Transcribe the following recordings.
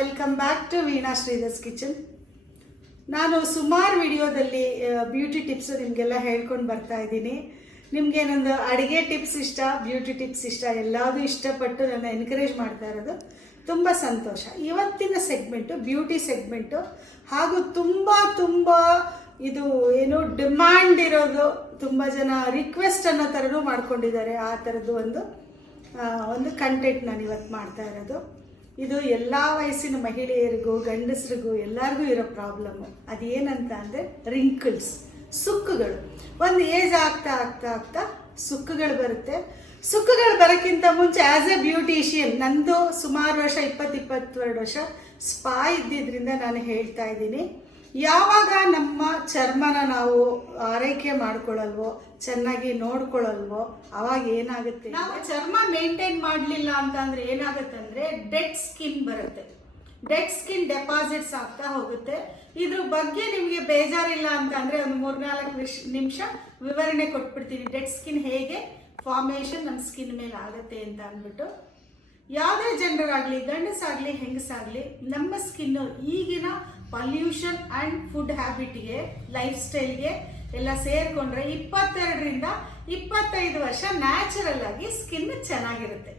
Welcome back to Veena Shridhar's kitchen ನಾನು ಸುಮಾರು ವಿಡಿಯೋದಲ್ಲಿ ಬ್ಯೂಟಿ ಟಿಪ್ಸ್ ನಿಮಗೆಲ್ಲ ಹೇಳ್ಕೊಂಡು ಬರ್ತಾ ಇದ್ದೀನಿ. ನಿಮಗೆ ಏನೊಂದು ಅಡುಗೆ ಟಿಪ್ಸ್ ಇಷ್ಟ ಬ್ಯೂಟಿ ಟಿಪ್ಸ್ ಇಷ್ಟ ಎಲ್ಲದೂ ಇಷ್ಟಪಟ್ಟು ನನ್ನ ಎನ್ಕರೇಜ್ ಮಾಡ್ತಾ ಇರೋದು. ತುಂಬ ಸಂತೋಷ. ಇವತ್ತಿನ ಸೆಗ್ಮೆಂಟು ಬ್ಯೂಟಿ ಸೆಗ್ಮೆಂಟು ಹಾಗೂ ತುಂಬ ತುಂಬ ಇದು ಏನು ಡಿಮ್ಯಾಂಡ್ ಇರೋದು, ತುಂಬ ಜನ ರಿಕ್ವೆಸ್ಟ್ ಅನ್ನೋ ಥರನೂ ಮಾಡ್ಕೊಂಡಿದ್ದಾರೆ. ಆ ಥರದ್ದು ಒಂದು ಒಂದು ಕಂಟೆಂಟ್ ನಾನು ಇವತ್ತು ಮಾಡ್ತಾ ಇರೋದು. ಇದು ಎಲ್ಲ ವಯಸ್ಸಿನ ಮಹಿಳೆಯರಿಗೂ, ಗಂಡಸರಿಗೂ ಎಲ್ಲರಿಗೂ ಇರೋ ಪ್ರಾಬ್ಲಮ್ಮು ಅದೇನಂತ ಅಂದರೆ ರಿಂಕಲ್ಸ್ ಸುಕ್ಕುಗಳು. ಒಂದು ಏಜ್ ಆಗ್ತಾ ಆಗ್ತಾ ಆಗ್ತಾ ಸುಕ್ಕುಗಳು ಬರುತ್ತೆ. ಸುಕ್ಕುಗಳು ಬರೋಕ್ಕಿಂತ ಮುಂಚೆ ಆ್ಯಸ್ ಎ ಬ್ಯೂಟಿಷಿಯನ್ ನಂದು ಸುಮಾರು ವರ್ಷ, ಇಪ್ಪತ್ತು ಇಪ್ಪತ್ತೆರಡು ವರ್ಷ ಸ್ಪಾ ಇದ್ದಿದ್ದರಿಂದ ನಾನು ಹೇಳ್ತಾ ಇದ್ದೀನಿ. ಯಾವಾಗ ನಮ್ಮ ಚರ್ಮನ ನಾವು ಆರೈಕೆ ಮಾಡ್ಕೊಳ್ಳಲ್ವೋ, ಚೆನ್ನಾಗಿ ನೋಡ್ಕೊಳ್ಳಲ್ವೋ, ಅವಾಗ ಏನಾಗುತ್ತೆ ನಾವು ಚರ್ಮ ಮೇಂಟೈನ್ ಮಾಡಲಿಲ್ಲ ಅಂತಂದ್ರೆ ಏನಾಗುತ್ತೆ ಅಂದ್ರೆ ಡೆಡ್ ಸ್ಕಿನ್ ಬರುತ್ತೆ. ಡೆಡ್ ಸ್ಕಿನ್ ಡೆಪಾಸಿಟ್ಸ್ ಆಗ್ತಾ ಹೋಗುತ್ತೆ. ಇದ್ರ ಬಗ್ಗೆ ನಿಮಗೆ ಬೇಜಾರಿಲ್ಲ ಅಂತಂದರೆ ಒಂದು ಮೂರ್ನಾಲ್ಕು ವಿಶ್ ನಿಮಿಷ ವಿವರಣೆ ಕೊಟ್ಬಿಡ್ತೀನಿ. ಡೆಡ್ ಸ್ಕಿನ್ ಹೇಗೆ? ಫಾರ್ಮೇಷನ್ ನಮ್ಮ ಸ್ಕಿನ್ ಮೇಲೆ ಆಗುತ್ತೆ ಅಂತ ಅಂದ್ಬಿಟ್ಟು. ಯಾವುದೇ ಜನರಾಗಲಿ, ಗಂಡಸಾಗಲಿ, ಹೆಂಗಸಾಗಲಿ, ನಮ್ಮ ಸ್ಕಿನ್ನು ಈಗಿನ ಪಲ್ಯೂಷನ್ ಆ್ಯಂಡ್ ಫುಡ್ ಹ್ಯಾಬಿಟ್ಗೆ ಲೈಫ್ ಸ್ಟೈಲ್ಗೆ ಎಲ್ಲ ಸೇರಿಕೊಂಡ್ರೆ ಇಪ್ಪತ್ತೆರಡರಿಂದ ಇಪ್ಪತ್ತೈದು ವರ್ಷ ನ್ಯಾಚುರಲ್ ಆಗಿ ಸ್ಕಿನ್ ಚೆನ್ನಾಗಿರುತ್ತೆ.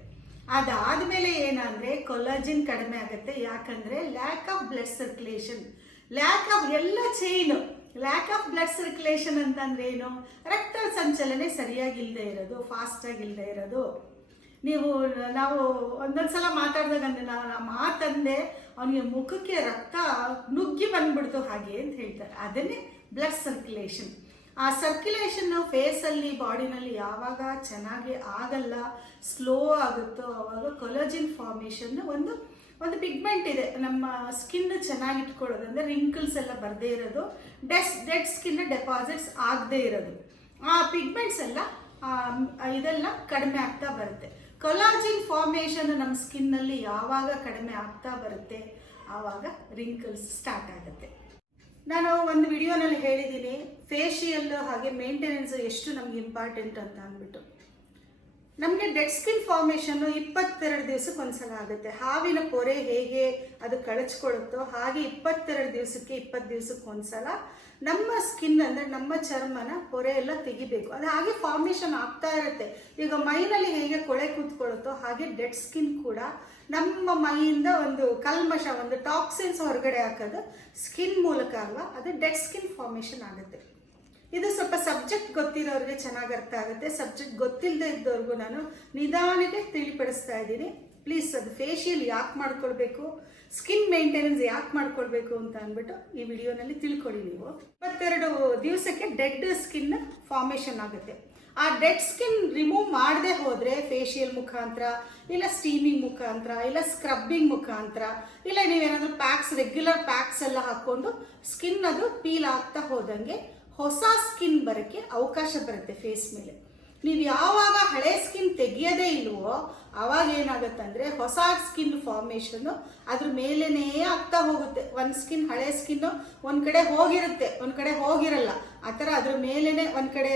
ಅದಾದಮೇಲೆ ಏನಂದರೆ ಕೊಲಾಜಿನ್ ಕಡಿಮೆ ಆಗುತ್ತೆ. ಯಾಕಂದರೆ lack of blood circulation lack of ಎಲ್ಲ ಚೈನು ಲ್ಯಾಕ್ ಆಫ್ ಬ್ಲಡ್ ಸರ್ಕ್ಯುಲೇಷನ್ ಅಂತಂದ್ರೆ ಏನು? ರಕ್ತ ಸಂಚಲನೆ ಸರಿಯಾಗಿ ಇಲ್ಲದೆ ಇರೋದು ಫಾಸ್ಟಾಗಿಲ್ಲದೆ ಇರೋದು. ನೀವು, ನಾವು ಒಂದೊಂದ್ಸಲ ಮಾತಾಡಿದಾಗ ನಾವು ಮಾತಂದೆ ಅವನಿಗೆ ಮುಖಕ್ಕೆ ರಕ್ತ ನುಗ್ಗಿ ಬಂದ್ಬಿಡ್ತು ಹಾಗೆ ಅಂತ ಹೇಳ್ತಾರೆ. ಅದನ್ನೇ ಬ್ಲಡ್ ಸರ್ಕ್ಯುಲೇಷನ್ ಆ ಸರ್ಕ್ಯುಲೇಷನ್ ಫೇಸಲ್ಲಿ ಬಾಡಿನಲ್ಲಿ ಯಾವಾಗ ಚೆನ್ನಾಗಿ ಆಗಲ್ಲ ಸ್ಲೋ ಆಗುತ್ತೋ ಅವಾಗ ಕೊಲಜಿನ್ ಫಾರ್ಮೇಷನ್ ಒಂದು ಒಂದು ಪಿಗ್ಮೆಂಟ್ ಇದೆ. ನಮ್ಮ ಸ್ಕಿನ್ ಚೆನ್ನಾಗಿ ಇಟ್ಕೊಳ್ಳೋದು ಅಂದರೆ ರಿಂಕಲ್ಸ್ ಎಲ್ಲ ಬರದೇ ಇರೋದು. ಡೆಸ್ ಡೆಡ್ ಸ್ಕಿನ್ ಡೆಪಾಸಿಟ್ಸ್ ಆಗದೇ ಇರೋದು. ಆ ಪಿಗ್ಮೆಂಟ್ಸ್ ಎಲ್ಲ ಇದೆಲ್ಲ ಕಡಿಮೆ ಆಗ್ತಾ ಬರುತ್ತೆ. ಕೊಲಾಜಿನ್ ಫಾರ್ಮೇಷನ್ ನಮ್ಮ ಸ್ಕಿನ್ನಲ್ಲಿ ಯಾವಾಗ ಕಡಿಮೆ ಆಗ್ತಾ ಬರುತ್ತೆ, ಆವಾಗ ರಿಂಕಲ್ಸ್ ಸ್ಟಾರ್ಟ್ ಆಗುತ್ತೆ. ನಾನು ಒಂದು ವಿಡಿಯೋನಲ್ಲಿ ಹೇಳಿದ್ದೀನಿ ಫೇಶಿಯಲ್ ಹಾಗೆ ಮೇಂಟೆನೆನ್ಸ್ ಎಷ್ಟು ನಮ್ಗೆ ಇಂಪಾರ್ಟೆಂಟ್ ಅಂತ ಅಂದ್ಬಿಟ್ಟು. ನಮಗೆ ಡೆಡ್ ಸ್ಕಿನ್ ಫಾರ್ಮೇಷನ್ನು ಇಪ್ಪತ್ತೆರಡು ದಿವಸಕ್ಕೆ ಒಂದ್ಸಲ ಆಗುತ್ತೆ. ಹಾವಿನ ಪೊರೆ ಹೇಗೆ ಅದು ಕಳಚ್ಕೊಳುತ್ತೋ ಹಾಗೆ ಇಪ್ಪತ್ತೆರಡು ದಿವಸಕ್ಕೆ ಇಪ್ಪತ್ತು ದಿವಸಕ್ಕೆ ಒಂದ್ಸಲ ನಮ್ಮ ಸ್ಕಿನ್ ಅಂದರೆ ನಮ್ಮ ಚರ್ಮನ ಪೊರೆ ಎಲ್ಲ ತೆಗಿಬೇಕು. ಅದು ಹಾಗೆ ಫಾರ್ಮೇಷನ್ ಆಗ್ತಾ ಇರುತ್ತೆ. ಈಗ ಮೈನಲ್ಲಿ ಹೇಗೆ ಕೊಳೆ ಕೂತ್ಕೊಳ್ಳುತ್ತೋ ಹಾಗೆ ಡೆಡ್ ಸ್ಕಿನ್ ಕೂಡ ನಮ್ಮ ಮೈಯಿಂದ ಒಂದು ಕಲ್ಮಶ, ಒಂದು ಟಾಕ್ಸಿನ್ಸ್ ಹೊರಗಡೆ ಹಾಕೋದು ಸ್ಕಿನ್ ಮೂಲಕ ಅಲ್ವಾ? ಅದು ಡೆಡ್ ಸ್ಕಿನ್ ಫಾರ್ಮೇಷನ್ ಆಗುತ್ತೆ. ಇದು ಸ್ವಲ್ಪ ಸಬ್ಜೆಕ್ಟ್ ಗೊತ್ತಿರೋರಿಗೆ ಚೆನ್ನಾಗಿ ಅರ್ಥ ಆಗುತ್ತೆ. ಸಬ್ಜೆಕ್ಟ್ ಗೊತ್ತಿಲ್ಲದೆ ಇದ್ದವ್ರಿಗೂ ನಾನು ನಿಧಾನಕ್ಕೆ ತಿಳಿಪಡಿಸ್ತಾ ಇದ್ದೀನಿ. ಪ್ಲೀಸ್ ಅದು ಫೇಶಿಯಲ್ ಯಾಕೆ ಮಾಡ್ಕೊಳ್ಬೇಕು ಸ್ಕಿನ್ ಮೇಂಟೆನೆನ್ಸ್ ಯಾಕೆ ಮಾಡ್ಕೊಳ್ಬೇಕು ಅಂತ ಅಂದ್ಬಿಟ್ಟು ಈ ವಿಡಿಯೋನಲ್ಲಿ ತಿಳ್ಕೊಳ್ಳಿ ನೀವು. ಇಪ್ಪತ್ತೆರಡು ದಿವಸಕ್ಕೆ ಡೆಡ್ ಸ್ಕಿನ್ ಫಾರ್ಮೇಷನ್ ಆಗುತ್ತೆ. ಆ ಡೆಡ್ ಸ್ಕಿನ್ ರಿಮೂವ್ ಮಾಡದೆ ಹೋದರೆ ಫೇಶಿಯಲ್ ಮುಖಾಂತರ, ಇಲ್ಲ ಸ್ಟೀಮಿಂಗ್ ಮುಖಾಂತರ, ಇಲ್ಲ ಸ್ಕ್ರಬ್ಬಿಂಗ್ ಮುಖಾಂತರ, ಇಲ್ಲ ನೀವೇನಾದರೂ ಪ್ಯಾಕ್ಸ್ ರೆಗ್ಯುಲರ್ ಪ್ಯಾಕ್ಸ್ ಎಲ್ಲ ಹಾಕ್ಕೊಂಡು ಸ್ಕಿನ್ ಅದು ಪೀಲ್ ಆಗ್ತಾ ಹೋದಂಗೆ ಹೊಸ ಸ್ಕಿನ್ ಬರೋಕ್ಕೆ ಅವಕಾಶ ಬರುತ್ತೆ ಫೇಸ್ ಮೇಲೆ. ನೀವು ಯಾವಾಗ ಹಳೆ ಸ್ಕಿನ್ ತೆಗಿಯೋದೇ ಇಲ್ವೋ ಅವಾಗ ಏನಾಗುತ್ತೆ ಹೊಸ ಸ್ಕಿನ್ ಫಾರ್ಮೇಷನ್ನು ಅದ್ರ ಮೇಲೇನೇ ಆಗ್ತಾ ಹೋಗುತ್ತೆ. ಒಂದು ಸ್ಕಿನ್ ಹಳೆ ಸ್ಕಿನ್ನು ಒಂದು ಕಡೆ ಹೋಗಿರುತ್ತೆ, ಒಂದು ಕಡೆ ಹೋಗಿರಲ್ಲ. ಆ ಥರ ಅದ್ರ ಮೇಲೇನೆ ಒಂದು ಕಡೆ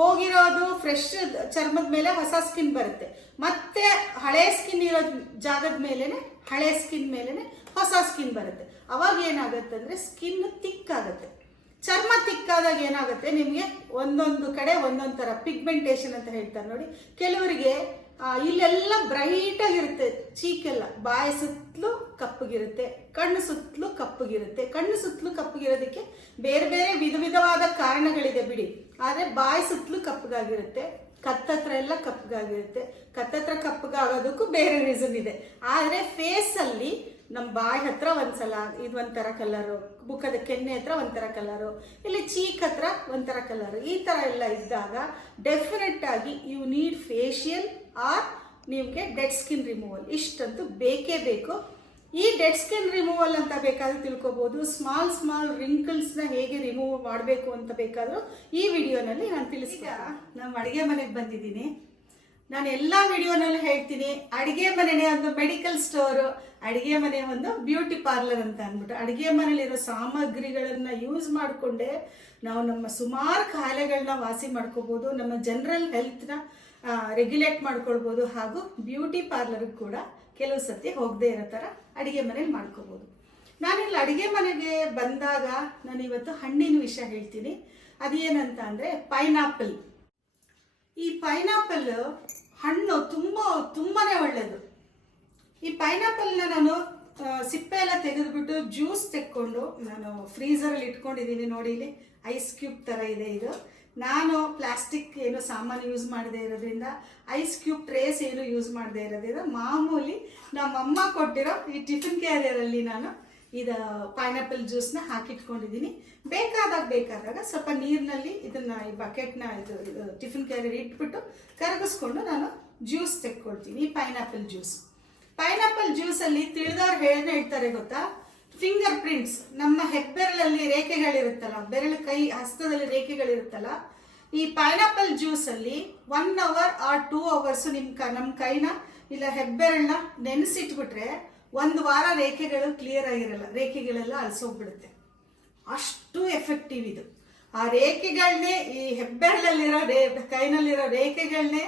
ಹೋಗಿರೋದು ಫ್ರೆಶ್ ಚರ್ಮದ ಮೇಲೆ ಹೊಸ ಸ್ಕಿನ್ ಬರುತ್ತೆ. ಮತ್ತೆ ಹಳೆ ಸ್ಕಿನ್ ಇರೋ ಜಾಗದ ಮೇಲೇನೆ, ಹಳೆ ಸ್ಕಿನ್ ಮೇಲೇನೆ ಹೊಸ ಸ್ಕಿನ್ ಬರುತ್ತೆ. ಅವಾಗ ಏನಾಗುತ್ತೆ ಅಂದರೆ ಸ್ಕಿನ್ ತಿಕ್ ತಿಕ್ಕಾದಾಗ ಏನಾಗುತ್ತೆ? ನಿಮಗೆ ಒಂದೊಂದು ಕಡೆ ಒಂದೊಂದು ಥರ ಪಿಗ್ಮೆಂಟೇಷನ್ ಅಂತ ಹೇಳ್ತಾರೆ ನೋಡಿ. ಕೆಲವರಿಗೆ ಇಲ್ಲೆಲ್ಲ ಬ್ರೈಟ್ ಆಗಿರುತ್ತೆ ಚೀಕೆಲ್ಲ ಬಾಯಿ ಸುತ್ತಲೂ ಕಪ್ಪಗಿರುತ್ತೆ, ಕಣ್ಣು ಸುತ್ತಲೂ ಕಪ್ಪಗಿರುತ್ತೆ. ಕಣ್ಣು ಸುತ್ತಲೂ ಕಪ್ಪಗಿರೋದಕ್ಕೆ ಬೇರೆ ಬೇರೆ ವಿಧ ವಿಧವಾದ ಕಾರಣಗಳಿದೆ ಬಿಡಿ. ಆದರೆ ಬಾಯಿ ಸುತ್ತಲೂ ಕಪ್ಪಗಾಗಿರುತ್ತೆ, ಕತ್ತತ್ರ ಎಲ್ಲ ಕಪ್ಪಗಾಗಿರುತ್ತೆ. ಕತ್ತತ್ರ ಕಪ್ಪಗಾಗೋದಕ್ಕೂ ಬೇರೆ ರೀಸನ್ ಇದೆ. ಆದರೆ ಫೇಸಲ್ಲಿ ನಮ್ಮ ಬಾಯಿ ಹತ್ರ ಒಂದ್ಸಲ ಇದು ಒಂಥರ ಕಲರು ಮುಖದ ಕೆನ್ನೆ ಹತ್ರ ಒಂಥರ ಕಲರು ಇಲ್ಲಿ ಚೀಕ್ ಹತ್ರ ಒಂಥರ ಕಲರು ಈ ಥರ ಎಲ್ಲ ಇದ್ದಾಗ ಡೆಫಿನೆಟ್ ಆಗಿ ಯು ನೀಡ್ ಫೇಶಿಯಲ್ ಆರ್ ನಿಮಗೆ ಡೆಡ್ ಸ್ಕಿನ್ ರಿಮೂವಲ್ ಇಷ್ಟಂತೂ ಬೇಕೇ ಬೇಕು. ಈ ಡೆಡ್ ಸ್ಕಿನ್ ರಿಮೂವಲ್ ಅಂತ ಬೇಕಾದ್ರೆ ತಿಳ್ಕೊಬೋದು. ಸ್ಮಾಲ್ ಸ್ಮಾಲ್ ರಿಂಕಲ್ಸ್ನ ಹೇಗೆ ರಿಮೂವ್ ಮಾಡಬೇಕು ಅಂತ ಬೇಕಾದರೂ ಈ ವಿಡಿಯೋನಲ್ಲಿ ನಾನು ತಿಳಿಸಿದ ನಮ್ಮ ಅಡುಗೆ ಮನೆಗೆ ಬಂದಿದ್ದೀನಿ. ನಾನು ಎಲ್ಲ ವಿಡಿಯೋನಲ್ಲಿ ಹೇಳ್ತೀನಿ, ಅಡುಗೆ ಮನೆನೇ ಒಂದು ಮೆಡಿಕಲ್ ಸ್ಟೋರು ಅಡುಗೆ ಮನೆ ಒಂದು ಬ್ಯೂಟಿ ಪಾರ್ಲರ್ ಅಂತ ಅಂದ್ಬಿಟ್ಟು, ಅಡುಗೆ ಮನೇಲಿರೋ ಸಾಮಗ್ರಿಗಳನ್ನು ಯೂಸ್ ಮಾಡಿಕೊಂಡೇ ನಾವು ನಮ್ಮ ಸುಮಾರು ಕಾಯಿಲೆಗಳನ್ನ ವಾಸಿ ಮಾಡ್ಕೋಬೋದು, ನಮ್ಮ ಜನರಲ್ ಹೆಲ್ತ್ನ ರೆಗ್ಯುಲೇಟ್ ಮಾಡ್ಕೊಳ್ಬೋದು ಹಾಗೂ ಬ್ಯೂಟಿ ಪಾರ್ಲರ್ಗೆ ಕೂಡ ಕೆಲವು ಸತಿ ಹೋಗದೇ ಇರೋ ಥರ ಅಡುಗೆ ಮನೇಲಿ ಮಾಡ್ಕೋಬೋದು. ನಾನಿಲ್ಲಿ ಅಡುಗೆ ಮನೆಗೆ ಬಂದಾಗ ನಾನು ಇವತ್ತು ಹಣ್ಣಿನ ವಿಷಯ ಹೇಳ್ತೀನಿ. ಅದೇನಂತ ಅಂದರೆ ಪೈನಾಪಲ್ ಈ ಪೈನಾಪಲ್ ಹಣ್ಣು ತುಂಬ ತುಂಬಾ ಒಳ್ಳೆಯದು ಈ ಪೈನಾಪಲ್ನ ನಾನು ಸಿಪ್ಪೆ ಎಲ್ಲ ತೆಗೆದುಬಿಟ್ಟು ಜ್ಯೂಸ್ ತೆಕ್ಕೊಂಡು ನಾನು ಫ್ರೀಸರಲ್ಲಿ ಇಟ್ಕೊಂಡಿದ್ದೀನಿ ನೋಡಿ ಇಲ್ಲಿ. ಐಸ್ ಕ್ಯೂಬ್ ಥರ ಇದೆ ಇದು. ನಾನು ಪ್ಲಾಸ್ಟಿಕ್ ಏನು ಸಾಮಾನು ಯೂಸ್ ಮಾಡದೇ ಇರೋದ್ರಿಂದ ಐಸ್ ಕ್ಯೂಬ್ ಟ್ರೇಸ್ ಏನು ಯೂಸ್ ಮಾಡದೇ ಇರೋದ್ರಿಂದ ಮಾಮೂಲಿ ನಮ್ಮಮ್ಮ ಕೊಟ್ಟಿರೋ ಈ ಟಿಫಿನ್ ಕ್ಯಾರಿಯರಲ್ಲಿ ನಾನು ಇದು ಪೈನಾಪಲ್ ಜ್ಯೂಸ್ನ ಹಾಕಿಟ್ಕೊಂಡಿದ್ದೀನಿ ಬೇಕಾದಾಗ ಬೇಕಾದಾಗ ಸ್ವಲ್ಪ ನೀರಿನಲ್ಲಿ ಇದನ್ನ ಈ ಬಕೆಟ್ನ ಇದು ಟಿಫಿನ್ ಕ್ಯಾರಿಯರ್ ಇಟ್ಬಿಟ್ಟು ಕರಗಿಸ್ಕೊಂಡು ನಾನು ಜ್ಯೂಸ್ ತೆಕ್ಕೊಳ್ತೀನಿ ಪೈನಾಪಲ್ ಜ್ಯೂಸ್ ಪೈನಾಪಲ್ ಜ್ಯೂಸಲ್ಲಿ ತಿಳಿದವ್ರು ಹೇಳಿದ್ರೆ ಹೇಳ್ತಾರೆ ಗೊತ್ತಾ? ಫಿಂಗರ್ ಪ್ರಿಂಟ್ಸ್ ನಮ್ಮ ಹೆಬ್ಬೆರಳಲ್ಲಿ ರೇಖೆಗಳಿರುತ್ತಲ್ಲ ಬೆರಳು ಕೈ ಹಸ್ತದಲ್ಲಿ ರೇಖೆಗಳಿರುತ್ತಲ್ಲ, ಈ pineapple ಜ್ಯೂಸಲ್ಲಿ one hour or two hours ನಿಮ್ಮ ಕ ನಮ್ಮ ಕೈನ ಇಲ್ಲ ಹೆಬ್ಬೆರಳನ್ನ ನೆನೆಸಿಟ್ಬಿಟ್ರೆ ಒಂದು ವಾರ ರೇಖೆಗಳು ಕ್ಲಿಯರ್ ಆಗಿರಲ್ಲ, ರೇಖೆಗಳೆಲ್ಲ ಅಲಸೋಗ್ಬಿಡುತ್ತೆ ಅಷ್ಟು ಎಫೆಕ್ಟಿವ್ ಇದು. ಆ ರೇಖೆಗಳನ್ನೇ ಈ ಹೆಬ್ಬೆರಳಲ್ಲಿರೋ ರೇ, ಕೈನಲ್ಲಿರೋ ರೇಖೆಗಳನ್ನೇ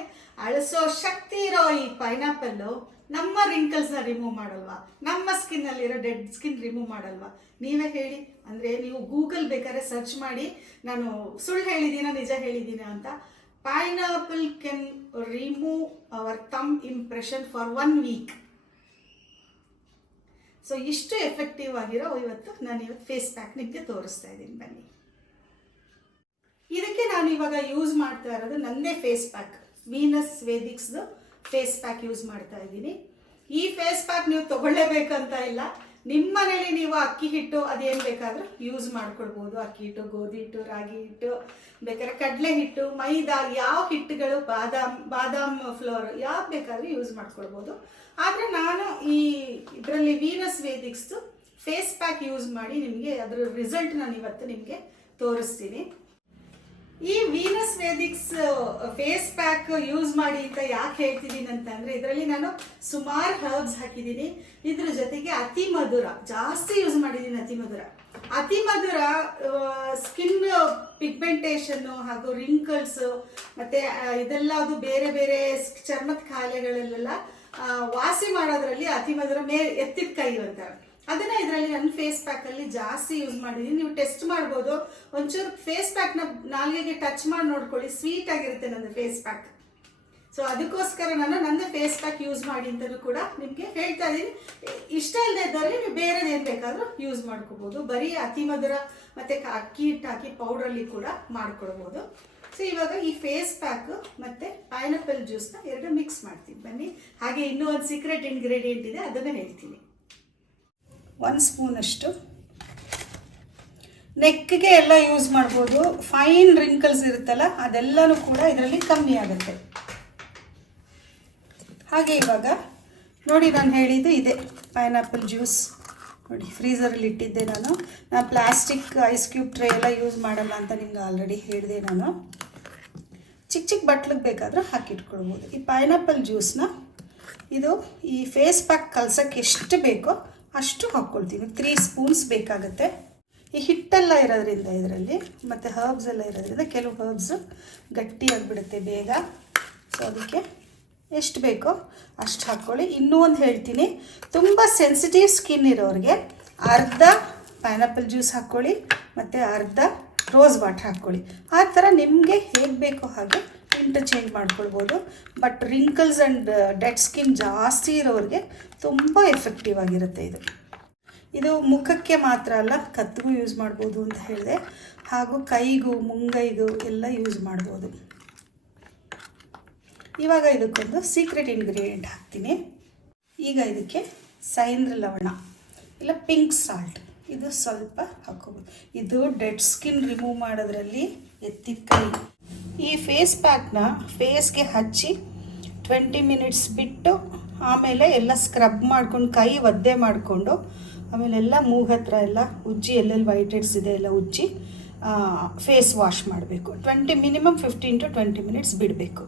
ಅಳಿಸೋ ಶಕ್ತಿ ಇರೋ ಈ ಪೈನಾಪಲ್ಲು ನಮ್ಮ ರಿಂಕಲ್ಸ್ನ ರಿಮೂವ್ ಮಾಡಲ್ವಾ? ನಮ್ಮ ಸ್ಕಿನ್ನಲ್ಲಿರೋ ಡೆಡ್ ಸ್ಕಿನ್ ರಿಮೂವ್ ಮಾಡಲ್ವಾ? ನೀವೇ ಹೇಳಿ. ಅಂದರೆ ನೀವು ಗೂಗಲ್ ಬೇಕಾದ್ರೆ ಸರ್ಚ್ ಮಾಡಿ, ನಾನು ಸುಳ್ಳು ಹೇಳಿದ್ದೀನ ನಿಜ ಹೇಳಿದ್ದೀನ ಅಂತ. Pineapple can remove our tan impression for one week so ಇಷ್ಟು ಎಫೆಕ್ಟಿವ್ ಆಗಿರೋ ಇವತ್ತು ನಾನು ಇವತ್ತು ಫೇಸ್ ಪ್ಯಾಕ್ ನಿಮಗೆ ತೋರಿಸ್ತಾ ಇದ್ದೀನಿ. ಬನ್ನಿ. ಇದಕ್ಕೆ ನಾನು ಇವಾಗ ಯೂಸ್ ಮಾಡ್ತಾ ಇರೋದು ನನ್ನದೇ ಫೇಸ್ ಪ್ಯಾಕ್ ವೀನಸ್ ವೇದಿಕ್ಸ್ದು ಫೇಸ್ ಪ್ಯಾಕ್ ಯೂಸ್ ಮಾಡ್ತಾ ಇದ್ದೀನಿ. ಈ ಫೇಸ್ ಪ್ಯಾಕ್ ನೀವು ತಗೊಳ್ಳೇಬೇಕಂತ ಇಲ್ಲ. ನಿಮ್ಮ ಮನೇಲಿ ನೀವು ಅಕ್ಕಿ ಹಿಟ್ಟು ಅದೇನು ಬೇಕಾದರೂ ಯೂಸ್ ಮಾಡ್ಕೊಳ್ಬೋದು. ಅಕ್ಕಿ ಹಿಟ್ಟು, ಗೋಧಿ ಹಿಟ್ಟು, ರಾಗಿ ಹಿಟ್ಟು, ಬೇಕಾದ್ರೆ ಕಡಲೆ ಹಿಟ್ಟು, ಮೈದಾ, ಯಾವ ಹಿಟ್ಟುಗಳು, ಬಾದಾಮ್ ಬಾದಾಮ್ ಫ್ಲೋರ್ ಯಾವ್ದು ಬೇಕಾದರೂ ಯೂಸ್ ಮಾಡ್ಕೊಳ್ಬೋದು. ಆದರೆ ನಾನು ಈ ಇದರಲ್ಲಿ ವೀನಸ್ ವೇದಿಕ್ಸ್ದು ಫೇಸ್ ಪ್ಯಾಕ್ ಯೂಸ್ ಮಾಡಿ ನಿಮಗೆ ಅದರ ರಿಸಲ್ಟ್ ನಾನು ಇವತ್ತು ನಿಮಗೆ ತೋರಿಸ್ತೀನಿ. ಈ Venus Vedics face pack use ಮಾಡಿ ಅಂತ ಯಾಕೆ ಹೇಳ್ತಿದ್ದೀನಿ ಅಂತಂದ್ರೆ ಇದರಲ್ಲಿ ನಾನು ಸುಮಾರು ಹರ್ಬ್ಸ್ ಹಾಕಿದ್ದೀನಿ. ಇದ್ರ ಜೊತೆಗೆ ಅತಿ ಮಧುರ ಜಾಸ್ತಿ ಯೂಸ್ ಮಾಡಿದ್ದೀನಿ ಅತಿ ಮಧುರ. ಅತಿ ಮಧುರ ಸ್ಕಿನ್ ಪಿಗ್ಮೆಂಟೇಷನ್ ಹಾಗೂ ರಿಂಕಲ್ಸ್ ಮತ್ತೆ ಆ, ಇದೆಲ್ಲ ಅದು ಬೇರೆ ಬೇರೆ ಚರ್ಮದ ಕಾಯಿಲೆಗಳಲ್ಲೆಲ್ಲ ವಾಸಿ ಮಾಡೋದ್ರಲ್ಲಿ ಅತಿ ಮಧುರ ಮೇ ಎತ್ತಿದ ಕೈ ಅಂತಾರೆ ಅದನ್ನ ಇದರಲ್ಲಿ ನನ್ನ ಫೇಸ್ ಪ್ಯಾಕ್ ಅಲ್ಲಿ ಜಾಸ್ತಿ ಯೂಸ್ ಮಾಡಿದೀನಿ. ನೀವು ಟೆಸ್ಟ್ ಮಾಡ್ಬೋದು. ಒಂಚೂರು ಫೇಸ್ ಪ್ಯಾಕ್ನ ನಾಲ್ಗೆಗೆ ಟಚ್ ಮಾಡಿ ನೋಡ್ಕೊಳ್ಳಿ. ಸ್ವೀಟ್ ಆಗಿರುತ್ತೆ ನನ್ನ ಫೇಸ್ ಪ್ಯಾಕ್ ಸೊ ಅದಕ್ಕೋಸ್ಕರ ನಾನು ನನ್ನ ಫೇಸ್ ಪ್ಯಾಕ್ ಯೂಸ್ ಮಾಡಿ ಅಂತಲೂ ಕೂಡ ನಿಮಗೆ ಹೇಳ್ತಾ ಇದ್ದೀನಿ. ಇಷ್ಟ ಇಲ್ಲದೆ ಇದ್ದವ್ರಿಗೆ ನೀವು ಬೇರೆದು ಏನು ಬೇಕಾದರೂ ಯೂಸ್ ಮಾಡ್ಕೋಬೋದು. ಬರೀ ಅತಿ ಮಧುರ ಮತ್ತೆ ಅಕ್ಕಿ ಹಿಟ್ಟು ಹಾಕಿ ಪೌಡ್ರಲ್ಲಿ ಕೂಡ ಮಾಡ್ಕೊಳ್ಬೋದು. ಸೊ ಇವಾಗ ಈ ಫೇಸ್ ಪ್ಯಾಕ್ ಮತ್ತೆ ಪೈನಾಪಲ್ನ ಎರಡು ಮಿಕ್ಸ್ ಮಾಡ್ತೀನಿ. ಬನ್ನಿ. ಹಾಗೆ ಇನ್ನೂ ಒಂದು ಸೀಕ್ರೆಟ್ ಇಂಗ್ರೀಡಿಯೆಂಟ್ ಇದೆ, ಅದನ್ನ ಹೇಳ್ತೀನಿ. ಒಂದು ಸ್ಪೂನಷ್ಟು ನೆಕ್ಗೆ ಎಲ್ಲ ಯೂಸ್ ಮಾಡ್ಬೋದು. ಫೈನ್ ರಿಂಕಲ್ಸ್ ಇರುತ್ತಲ್ಲ, ಅದೆಲ್ಲನೂ ಕೂಡ ಇದರಲ್ಲಿ ಕಮ್ಮಿ ಆಗುತ್ತೆ. ಹಾಗೆ ಇವಾಗ, ನೋಡಿ ನಾನು ಹೇಳಿದ್ದು ಇದೆ. ಪೈನಾಪಲ್ ಜ್ಯೂಸ್ ನೋಡಿ ಫ್ರೀಸರಲ್ಲಿ ಇಟ್ಟಿದ್ದೆ ನಾನು. ನಾನು ಪ್ಲಾಸ್ಟಿಕ್ ಐಸ್ ಕ್ಯೂಬ್ ಟ್ರೇ ಎಲ್ಲ ಯೂಸ್ ಮಾಡಲ್ಲ ಅಂತ ನಿಮ್ಗೆ ಆಲ್ರೆಡಿ ಹೇಳಿದೆ ನಾನು. ಚಿಕ್ಕ ಚಿಕ್ಕ ಬಟ್ಲಿಗೆ ಬೇಕಾದರೂ ಹಾಕಿಟ್ಕೊಳ್ಬೋದು. ಈ ಪೈನಾಪಲ್ ಜ್ಯೂಸ್ನ ಇದು ಈ ಫೇಸ್ ಪ್ಯಾಕ್ ಕಲ್ಸೋಕ್ಕೆ ಎಷ್ಟು ಬೇಕೋ ಅಷ್ಟು ಹಾಕ್ಕೊಳ್ತೀನಿ ತ್ರೀ ಸ್ಪೂನ್ಸ್ ಬೇಕಾಗುತ್ತೆ. ಈ ಹಿಟ್ಟೆಲ್ಲ ಇರೋದ್ರಿಂದ ಇದರಲ್ಲಿ, ಮತ್ತು ಹರ್ಬ್ಸ್ ಎಲ್ಲ ಇರೋದ್ರಿಂದ ಕೆಲವು ಹರ್ಬ್ಸ್ ಗಟ್ಟಿಯಾಗಿಬಿಡುತ್ತೆ ಬೇಗ. ಸೊ ಅದಕ್ಕೆ ಎಷ್ಟು ಬೇಕೋ ಅಷ್ಟು ಹಾಕ್ಕೊಳ್ಳಿ. ಇನ್ನೂ ಒಂದು ಹೇಳ್ತೀನಿ. ತುಂಬ ಸೆನ್ಸಿಟಿವ್ ಸ್ಕಿನ್ ಇರೋರಿಗೆ ಅರ್ಧ ಪೈನಾಪಲ್ ಜ್ಯೂಸ್ ಹಾಕ್ಕೊಳ್ಳಿ, ಮತ್ತು ಅರ್ಧ ರೋಸ್ ವಾಟರ್ ಹಾಕ್ಕೊಳ್ಳಿ. ಆ ಥರ ನಿಮಗೆ ಹೇಗೆ ಬೇಕೋ ಹಾಗೆ ಇಂಟರ್ಚೇಂಜ್ ಮಾಡ್ಕೊಳ್ಬೋದು. But wrinkles and dead skin ಜಾಸ್ತಿ ಇರೋರಿಗೆ ತುಂಬ ಎಫೆಕ್ಟಿವ್ ಆಗಿರುತ್ತೆ ಇದು. ಇದು ಮುಖಕ್ಕೆ ಮಾತ್ರ ಅಲ್ಲ, ಕತ್ತಿಗೂ ಯೂಸ್ ಮಾಡ್ಬೋದು ಅಂತ ಹೇಳಿದೆ. ಹಾಗೂ ಕೈಗೂ, ಮುಂಗೈಗೂ ಎಲ್ಲ ಯೂಸ್ ಮಾಡ್ಬೋದು. ಇವಾಗ ಇದಕ್ಕೊಂದು ಸೀಕ್ರೆಟ್ ಇಂಗ್ರೀಡಿಯೆಂಟ್ ಹಾಕ್ತೀನಿ. ಈಗ ಇದಕ್ಕೆ ಸೈಂದ್ರ ಲವಣ, ಇಲ್ಲ ಪಿಂಕ್ ಸಾಲ್ಟ್ ಇದು ಸ್ವಲ್ಪ ಹಾಕೋಬೋದು ಇದು ಡೆಡ್ ಸ್ಕಿನ್ ರಿಮೂವ್ ಮಾಡೋದ್ರಲ್ಲಿ ಎತ್ತಿದ ಕೈ. ಈ ಫೇಸ್ ಪ್ಯಾಕ್ನ ಫೇಸ್ಗೆ ಹಚ್ಚಿ ಟ್ವೆಂಟಿ ಮಿನಿಟ್ಸ್ ಬಿಟ್ಟು ಆಮೇಲೆ ಎಲ್ಲ ಸ್ಕ್ರಬ್ ಮಾಡ್ಕೊಂಡು, ಕೈ ಒದ್ದೆ ಮಾಡಿಕೊಂಡು, ಆಮೇಲೆ ಎಲ್ಲ ಮೂಗ್ ಹತ್ರ ಎಲ್ಲ ಉಜ್ಜಿ, ಎಲ್ಲೆಲ್ಲಿ ವೈಟ್ ಹೆಡ್ಸ್ ಇದೆ ಎಲ್ಲ ಉಜ್ಜಿ ಫೇಸ್ ವಾಶ್ ಮಾಡಬೇಕು. Twenty minimum fifteen to twenty minutes ಬಿಡಬೇಕು.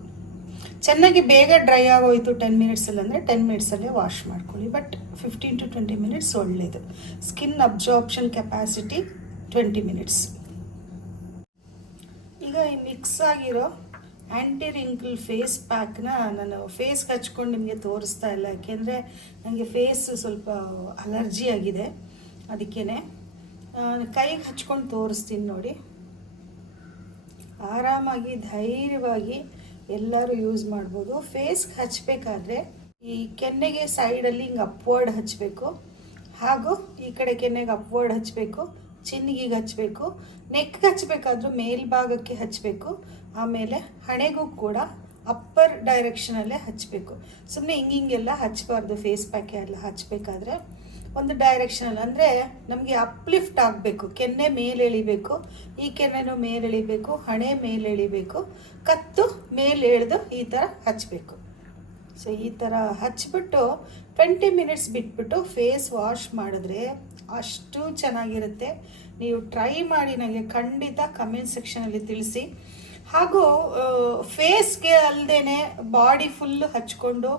ಚೆನ್ನಾಗಿ ಬೇಗ ಡ್ರೈ ಆಗೋಯ್ತು ಟೆನ್ ಮಿನಿಟ್ಸಲ್ಲಿ ಅಂದರೆ ಟೆನ್ ಮಿನಿಟ್ಸಲ್ಲೇ ವಾಶ್ ಮಾಡ್ಕೊಳ್ಳಿ. But fifteen to twenty minutes ಒಳ್ಳೆಯದು skin absorption capacity twenty minutes ಈಗ ಈ ಮಿಕ್ಸ್ ಆಗಿರೋ ಆ್ಯಂಟಿ ರಿಂಕಲ್ ಫೇಸ್ ಪ್ಯಾಕ್ನ ನಾನು ಫೇಸ್ಗೆ ಹಚ್ಕೊಂಡು ನಿಮಗೆ ತೋರಿಸ್ತಾ ಇಲ್ಲ. ಯಾಕೆಂದರೆ ನನಗೆ ಫೇಸ್ ಸ್ವಲ್ಪ ಅಲರ್ಜಿ ಆಗಿದೆ. ಅದಕ್ಕೇ ಕೈಗೆ ಹಚ್ಕೊಂಡು ತೋರಿಸ್ತೀನಿ ನೋಡಿ. ಆರಾಮಾಗಿ, ಧೈರ್ಯವಾಗಿ ಎಲ್ಲರೂ ಯೂಸ್ ಮಾಡ್ಬೋದು. ಫೇಸ್ಗೆ ಹಚ್ಚಬೇಕಾದ್ರೆ ಈ ಕೆನ್ನೆಗೆ ಸೈಡಲ್ಲಿ ಹಿಂಗೆ ಅಪ್ವರ್ಡ್ ಹಚ್ಚಬೇಕು ಹಾಗೂ ಈ ಕಡೆ ಕೆನ್ನೆಗೆ ಅಪ್ವರ್ಡ್ ಹಚ್ಚಬೇಕು ಚಿನ್ನಿಗೆ ಹಚ್ಚಬೇಕು ನೆಕ್ಗೆ ಹಚ್ಚಬೇಕಾದ್ರೂ ಮೇಲ್ಭಾಗಕ್ಕೆ ಹಚ್ಚಬೇಕು ಆಮೇಲೆ ಹಣೆಗೂ ಕೂಡ ಅಪ್ಪರ್ ಡೈರೆಕ್ಷನಲ್ಲೇ ಹಚ್ಚಬೇಕು ಸುಮ್ಮನೆ ಹಿಂಗೆ ಹಿಂಗೆಲ್ಲ ಹಚ್ಚಬಾರ್ದು ಫೇಸ್ ಪ್ಯಾಕ್ ಎಲ್ಲ ಹಚ್ಚಬೇಕಾದ್ರೆ ಒಂದು ಡೈರೆಕ್ಷನಲ್ ಅಂದರೆ ನಮಗೆ ಅಪ್ಲಿಫ್ಟ್ ಆಗಬೇಕು. ಕೆನ್ನೆ ಮೇಲೆ ಎಳಿಬೇಕು. ಈ ಕೆನ್ನೆನೂ ಮೇಲೆ ಎಳಿಬೇಕು, ಹಣೆ ಮೇಲೆ ಎಳಿಬೇಕು. ಕತ್ತು ಮೇಲೆ ಎಳೆದು ಈ ಥರ ಹಚ್ಚಬೇಕು ಸೊ ಈ ಥರ ಹಚ್ಬಿಟ್ಟು ಟ್ವೆಂಟಿ ಮಿನಿಟ್ಸ್ ಬಿಟ್ಬಿಟ್ಟು ಫೇಸ್ ವಾಶ್ ಮಾಡಿದ್ರೆ ಅಷ್ಟು ಚೆನ್ನಾಗಿರುತ್ತೆ. ನೀವು ಟ್ರೈ ಮಾಡಿ ನನಗೆ ಖಂಡಿತ ಕಮೆಂಟ್ ಸೆಕ್ಷನಲ್ಲಿ ತಿಳಿಸಿ. ಹಾಗೂ ಫೇಸ್ಗೆ ಅಲ್ಲದೇ ಬಾಡಿ ಫುಲ್ಲು ಹಚ್ಕೊಂಡು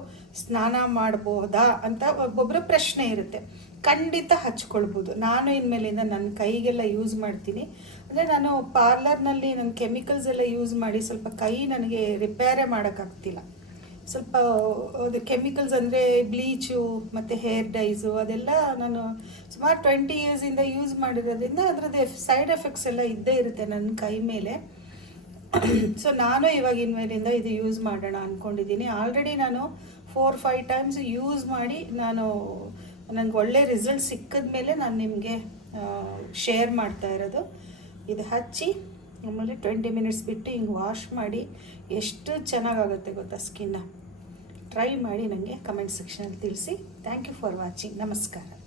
ಸ್ನಾನ ಮಾಡ್ಬೋದಾ ಅಂತ ಒಬ್ಬೊಬ್ಬರ ಪ್ರಶ್ನೆ ಇರುತ್ತೆ. ಖಂಡಿತ ಹಚ್ಕೊಳ್ಬೋದು. ನಾನು ಇನ್ಮೇಲಿಂದ ನನ್ನ ಕೈಗೆಲ್ಲ ಯೂಸ್ ಮಾಡ್ತೀನಿ. ಅಂದರೆ ನಾನು ಪಾರ್ಲರ್ನಲ್ಲಿ ನನ್ನ ಕೆಮಿಕಲ್ಸ್ ಎಲ್ಲ ಯೂಸ್ ಮಾಡಿ ಸ್ವಲ್ಪ ಕೈ ನನಗೆ ರಿಪೇರೇ ಮಾಡೋಕ್ಕಾಗ್ತಿಲ್ಲ. ಸ್ವಲ್ಪ ಅದು ಕೆಮಿಕಲ್ಸ್ ಅಂದರೆ ಬ್ಲೀಚು ಮತ್ತು ಹೇರ್ ಡೈಸು ಅದೆಲ್ಲ ನಾನು ಸುಮಾರು ಟ್ವೆಂಟಿ ಇಯರ್ಸಿಂದ ಯೂಸ್ ಮಾಡಿರೋದ್ರಿಂದ ಅದರದ್ದು ಸೈಡ್ ಎಫೆಕ್ಟ್ಸ್ ಎಲ್ಲ ಇದ್ದೇ ಇರುತ್ತೆ ನನ್ನ ಕೈ ಮೇಲೆ. ಸೊ ನಾನು ಇವಾಗಿನ ಮೇಲಿಂದ ಇದು ಯೂಸ್ ಮಾಡೋಣ ಅಂದ್ಕೊಂಡಿದ್ದೀನಿ ಆಲ್ರೆಡಿ ನಾನು ಫೋರ್ ಫೈವ್ ಟೈಮ್ಸ್ ಯೂಸ್ ಮಾಡಿ ನಾನು ನನಗೆ ಒಳ್ಳೆ ರಿಸಲ್ಟ್ ಸಿಕ್ಕಿದ ಮೇಲೆ ನಾನು ನಿಮಗೆ ಶೇರ್ ಮಾಡ್ತಾ ಇರೋದು. ಇದು ಹಚ್ಚಿ. ಆಮೇಲೆ ಟ್ವೆಂಟಿ ಮಿನಿಟ್ಸ್ ಬಿಟ್ಟು ಹಿಂಗೆ ವಾಶ್ ಮಾಡಿ ಎಷ್ಟು ಚೆನ್ನಾಗಾಗುತ್ತೆ ಗೊತ್ತಾ ಸ್ಕಿನ್ನ? ಟ್ರೈ ಮಾಡಿ ನನಗೆ ಕಮೆಂಟ್ ಸೆಕ್ಷನಲ್ಲಿ ತಿಳಿಸಿ. ಥ್ಯಾಂಕ್ ಯು ಫಾರ್ ವಾಚಿಂಗ್ ನಮಸ್ಕಾರ.